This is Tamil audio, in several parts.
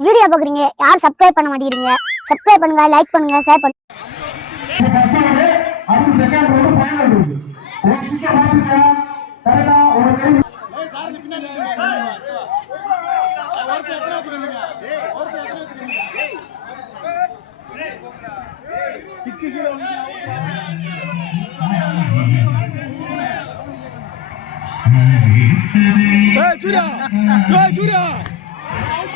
வீடியோ பாக்குறீங்க யார் சப்ஸ்கிரைப் பண்ண மாட்டேங்கிறீங்க. சப்ஸ்கிரைப் பண்ணுங்க லைக் பண்ணுங்க ஷேர் பண்ணுங்க ஏய் சூர்யா. ஏய் சூர்யா. ஏய்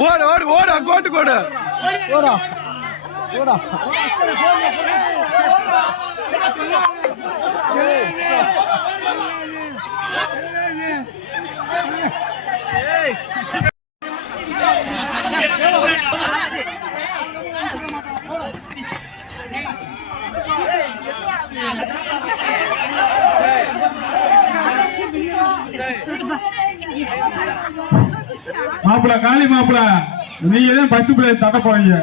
ஓடு ஓடு ஓடு கோட்டு கோடு ஓடா. ஓடா. மாப்பிள காளி மாப்பிள நீங்க தான் பஸ் பிள்ளை தட்ட போறீங்க.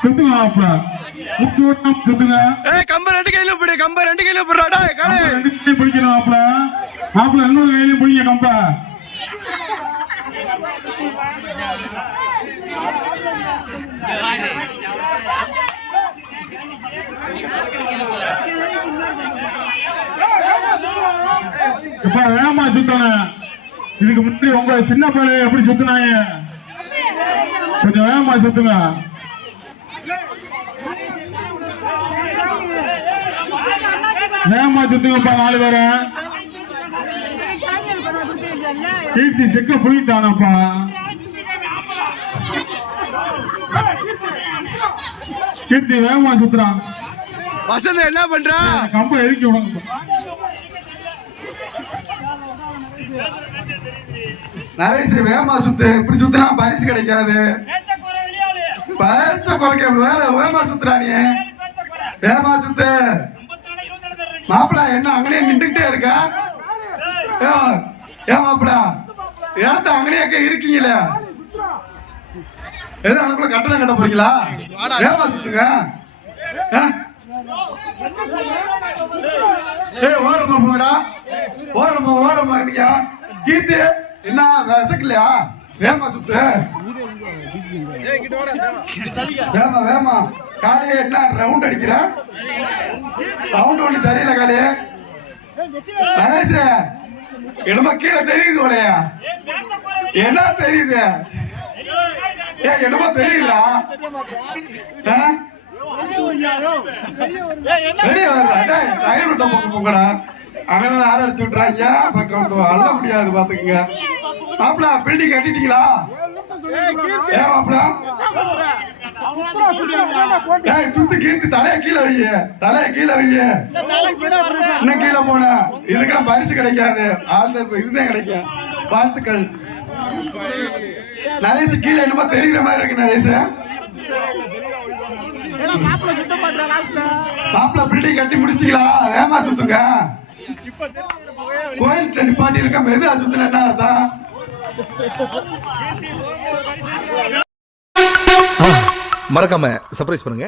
சுத்துங்க மாப்பிள. சுத்து சுத்துங்க. கம்ப ரெண்டு கையில பிடி கம்ப ரெண்டு கையில பிடுறாடா காலே ரெண்டு கையிலையும் பிடிக்கணும் மாப்பிள. மாப்பிள இன்னொரு கையிலையும் பிடிங்க கம்ப இப்ப வேகமா சுத்தணும். இதுக்கு முன்னாடி உங்க சின்ன பிள்ளை எப்படி சுத்துனாங்க? கொஞ்சம் வேகமா சுத்துங்க. வேகமா சுத்துங்கப்பா நாலு பேரும் கீர்த்தி செக்க புளிட்டானப்பா கீர்த்தி வேகமா சுத்துறான் வசந்த் என்ன பண்றா? கம்ப எதுக்கி விடுங்க நரேஷ் வேகமா சுத்து. இப்படி சுத்தினா பரிசு கிடைக்காது. பரிசு குறைக்க வேலை வேகமா சுத்துறா நீ. வேகமா சுத்து. மாப்பிள என்ன அங்கனே நின்றுகிட்டே இருக்க? ஏன் மாப்பிள? இடத்த அங்கனே இருக்கீங்களே? எது அனுக்குள்ள கட்டணம் கட்ட போறீங்களா? வேகமா சுத்துங்க. ஆ? ஏய் ஓரமா போடா ஓரமா ஓரமா நீங்க கீர்த்தி. என்ன விசக்கலையா? வேமா சுத்து. வேமா வேமா காலையே என்ன ரவுண்ட் அடிக்கிற? ரவுண்ட் ஒண்ணு தெரியல காலையே. நரேஷ் என்னமா கீழே தெரியுது உடைய என்ன தெரியுது? ஏ என்னமோ தெரியுதா ஆ? வெளியே வரல டேய், ரயில் விட்ட ஆற அடிச்சு விட்டுறாங்க? அப்புறம் கொண்டு அள்ள முடியாது பாத்துக்கங்க மாப்பிள பில்டிங் கட்டிட்டீங்களா? ஏ மாப்பிள? ஏய் சுத்து கீர்த்தி தலைய கீழே வைய தலைய கீழே வைய இன்னும் கீழே போன. இதுக்கெல்லாம் பரிசு கிடைக்காது. ஆழ்ந்த இதுதான் கிடைக்கும். வாழ்த்துக்கள். நரேஷ் கீழே என்னமோ தெரிகிற மாதிரி இருக்கு நரேஷ். மாப்பிள்ள பில்டிங் கட்டி முடிச்சிட்டீங்களா? வேமா சுத்துங்க. கோயில் நிப்பாட்டி இருக்க எது சுத்துன என்ன அர்த்தம்? மறக்காம சர்ப்ரைஸ் பண்ணுங்க.